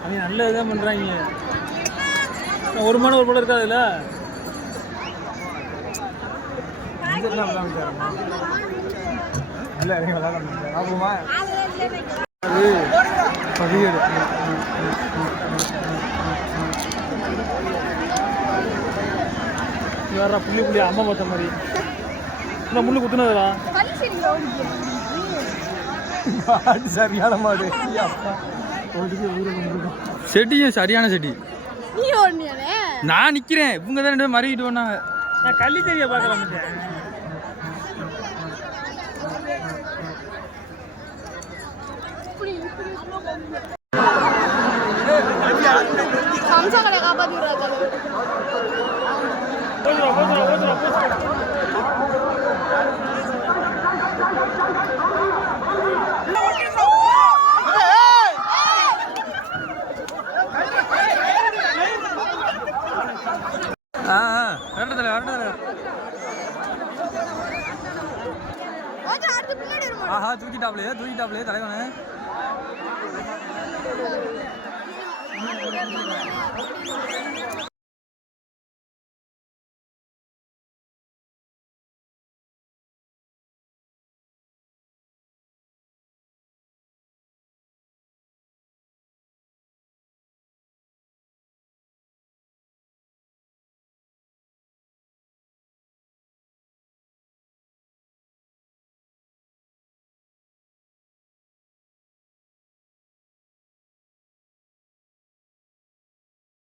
அது நல்ல இதான் பண்ணுறாங்க ஒரு மணி ஒரு போல இருக்காதுல்ல இல்லை விளாட ஞாபகமா ஆகுமா பதிவேடு வேற புள்ளி புள்ளி அம்மா பார்த்த மாதிரி என்ன முள்ளு குத்துனதுடா மாடு சரியான மாடு செடியும் சரியான செடி. நான் நிக்கிறேன். இவங்க தான் ரெண்டு மறிக்கிட்டு வந்தாங்க. நான் கள்ளி தெரிய பார்க்கலாம் சம்சா கடை காப்பாத்தி விடுறாங்க போதுடா போதுடா போதுடா போதுடா ஆ வரட்டதில்ல வரட்டதில்ல அடுத்து பின்னாடி வருமா ஆஹா தூக்கிட்டாப்லையே தூக்கிட்டாப்லையே தலைவனே